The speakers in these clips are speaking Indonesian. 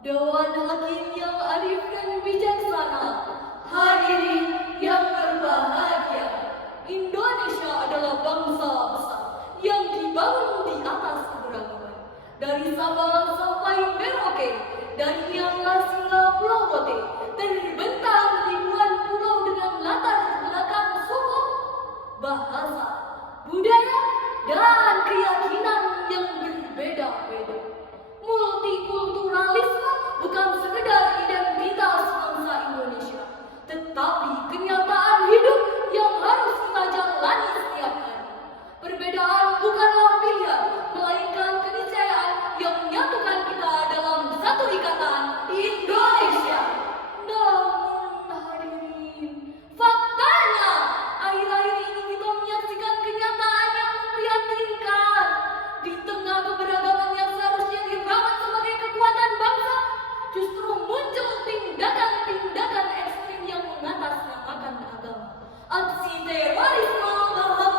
Dewan Hakim yang arif dan bijaksana, hadirin yang berbahagia, Indonesia adalah bangsa besar yang dibangun di atas keberagaman. Dari Sabang sampai Merauke, dari Niangga hingga Pulau Rote, terbentang ribuan pulau dengan latar belakang suku, bahasa, budaya, dan keyakinan yang berbeda-beda. Multikulturalisme bukan sekedar identitas bangsa Indonesia, tetapi kenyataan hidup yang harus kita jalani setiap hari. Perbedaan bukanlah pilihan, melainkan keniscayaan yang menyatukan kita dalam satu ikatan Indonesia. Namun hadirin, faktanya akhir-akhir ini kita menyaksikan kenyataan yang memprihatinkan. Di tengah keberagaman yang seharusnya dirawat sebagai kekuatan bangsa, justru muncul tindakan-tindakan ekstrim yang mengatasnamakan agama. Aksi terorisme,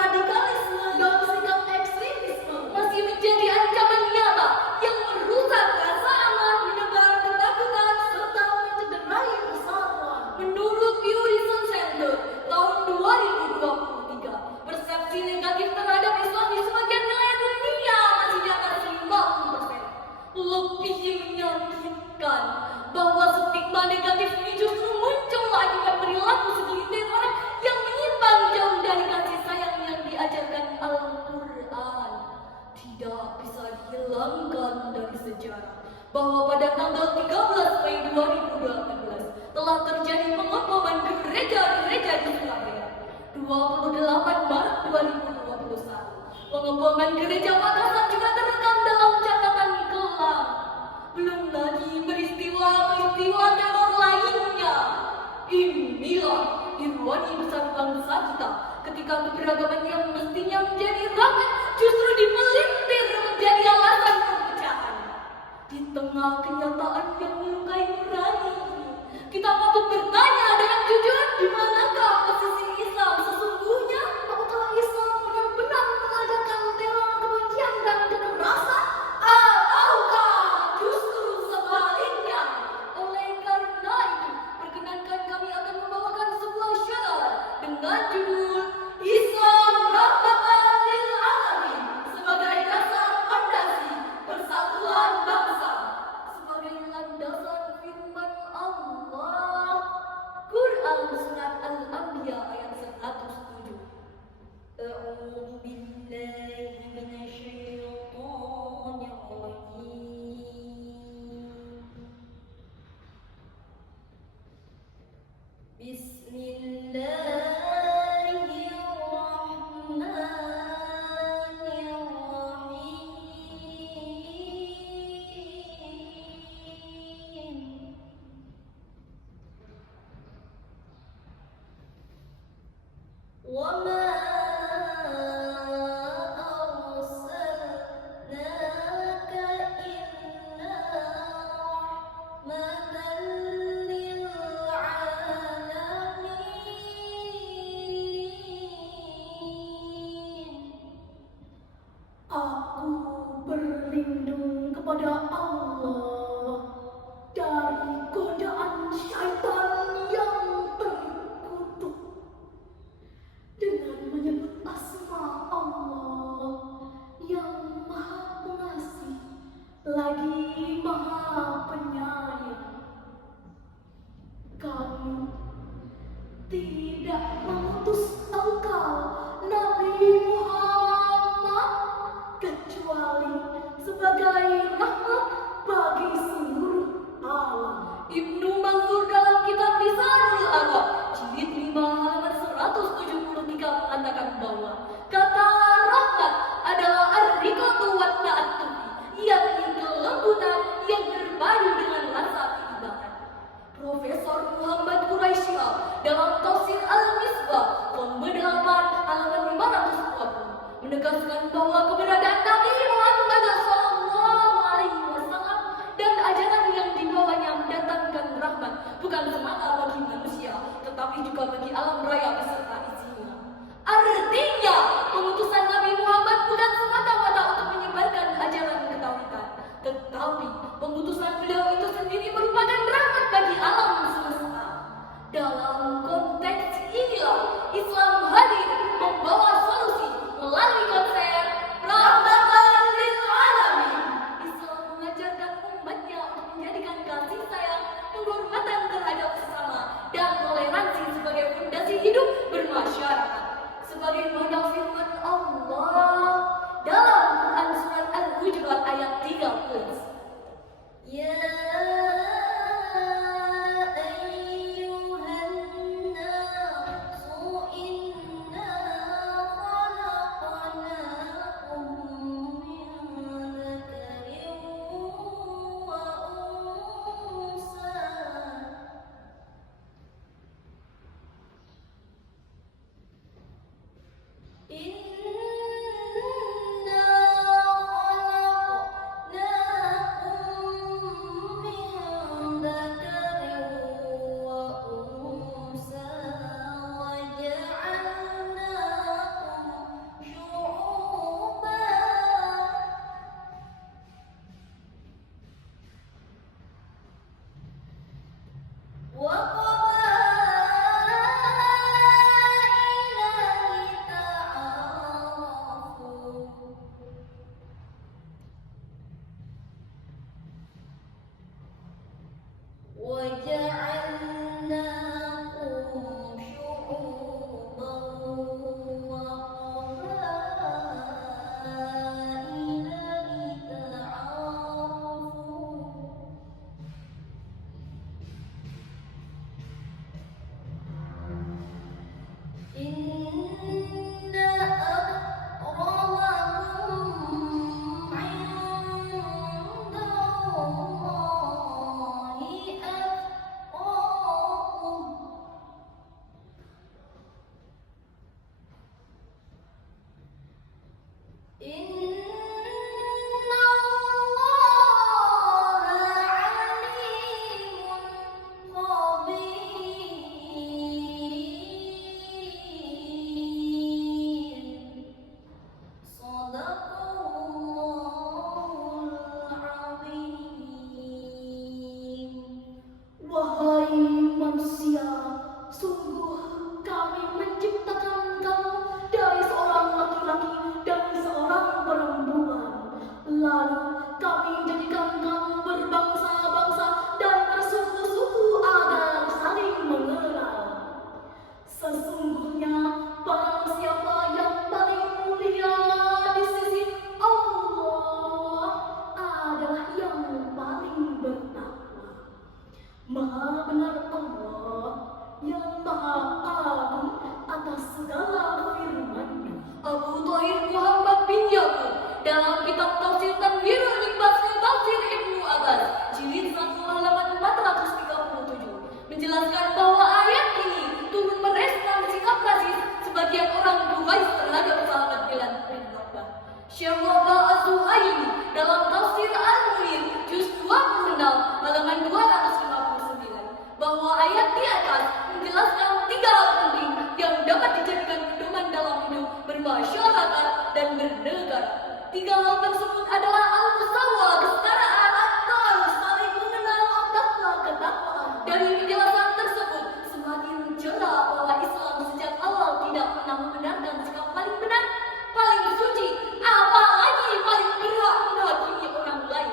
radikalisme, dan sikap ekstremisme masih menjadi ancaman nyata yang merusak rasa aman, menebar ketakutan, serta mencederai persatuan. Menurut Pew Research Center tahun 2023, persepsi negatif terhadap Islam di sebagian wilayah dunia masih di atas 50%. Lebih menyakitkan bahwa stigma negatif ini justru muncul akibat perilaku segelintir orang yang menyimpang jauh dari kasih sayang yang diajarkan Al-Quran. Tidak bisa dihilangkan dari sejarah bahwa pada tanggal 13 Mei 2018 telah terjadi pengeboman gereja-gereja di Surabaya. 28 Maret 2021, pengeboman gereja Makassar juga terekam dalam catatan kelam. Belum lagi peristiwa-peristiwa teror lainnya. Inilah ironi besar bangsa kita ketika keberagaman yang mestinya menjadi rahmat justru dipelintir menjadi alasan perpecahan. Di tengah kenyataan yang melukai nurani ini, kita patut bertanya dengan jujur, di manakah posisi Islam sesungguhnya? Apakah Islam benar-benar mengadakan teror kebencian dan kekerasan? Ataukah justru sebaliknya? Oleh karena itu, perkenankan kami akan membawakan sebuah syarat dengan judul Islam Rahmatan lil Alamin sebagai dasar fondasi persatuan bangsa, sebagai landasan firman Allah. sebagaimana firman Allah dalam Quran surat Al-Hujurat ayat 13. Ya Maha benar Allah yang maha agung atas segala firman-Nya. Abu Thahir Muhammad bin Yaqub dalam kitab Tafsir Tanwirul Ikhlas dan Tafsir Ibnu Abbas jilid 1 halaman 437 menjelaskan bahwa ayat ini turut merespon sikap rasis sebagian orang Quraisy terhadap sahabat Bilal bin Rabah. Syekh Wahbah Az-Zuhaili dalam Tafsir Al-Munir juz 26 halaman 259 bahwa ayat di atas menjelaskan 3 hal penting yang dapat dijadikan pedoman dalam hidup bermasyarakat dan bernegara. 3 hal tersebut adalah al-musawah, kesetaraan, akal, saling mengenal, takwa, ketakwaan. Dari penjelasan tersebut semakin jelas bahwa Islam sejak awal tidak pernah membenarkan sikap paling benar, paling suci, apalagi paling berhak menghakimi orang lain.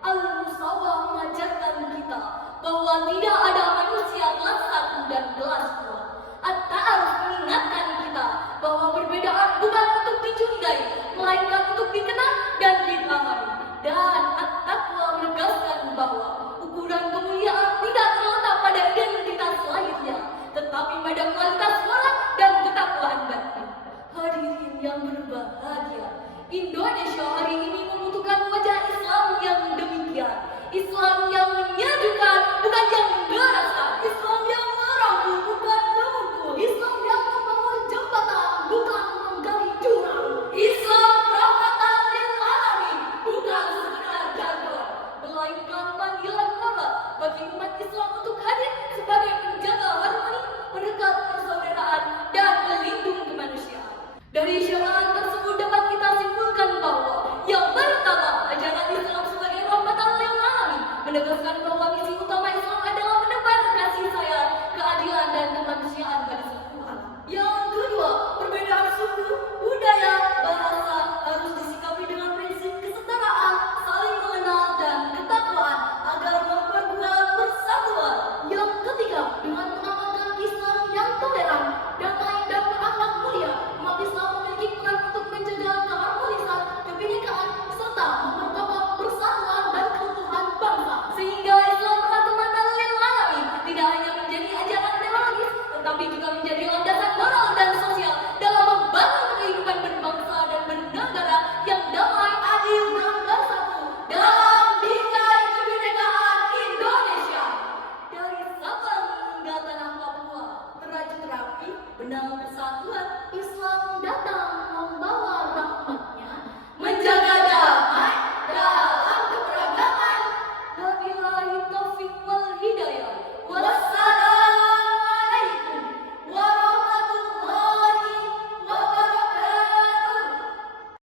Al-musawah mengajarkan kita bahwa tidak ada manusia kelas 1 dan kelas 2. At-Ta'aruf mengingatkan kita bahwa perbedaan bukan untuk dicurigai, melainkan untuk dikenal dan dipahami. Dan At-Taqwa menegaskan bahwa ukuran kemuliaan tidak terletak pada identitas lahirnya, tetapi pada kualitas moral dan ketakwaan batin. Hadirin yang berbahagia, Indonesia hari ini membutuhkan wajah Islam yang demikian. Islam yang menyatukan, bukan yang menggerakkan. Islam yang merangkul, bukan memukul. Islam yang membangun jembatan, bukan menggali jurang. Islam rahmatan lil alamin, bukan sekedar jargon, melainkan panggilan moral bagi umat Islam untuk hadir sebagai penjaga harmoni, perekat persaudaraan, dan pelindung kemanusiaan. Dari syarah tersebut dapat kita simpulkan bahwa yang pertama, ajaran Islam sebagai rahmatan lil alamin menegaskan bahwa misi utama Islam adalah menebar kasih sayang, keadilan, dan kemanusiaan bagi seluruh alam. Yang kedua, perbedaan suku, budaya, bahasa harus disikapi dengan prinsip kesetaraan, saling mengenal, dan ketakwaan agar memperkuat persatuan. Yang ketiga, dengan mengamalkan Islam yang toleran, damai, dan berakhlak mulia, Undang-Undang Persatuan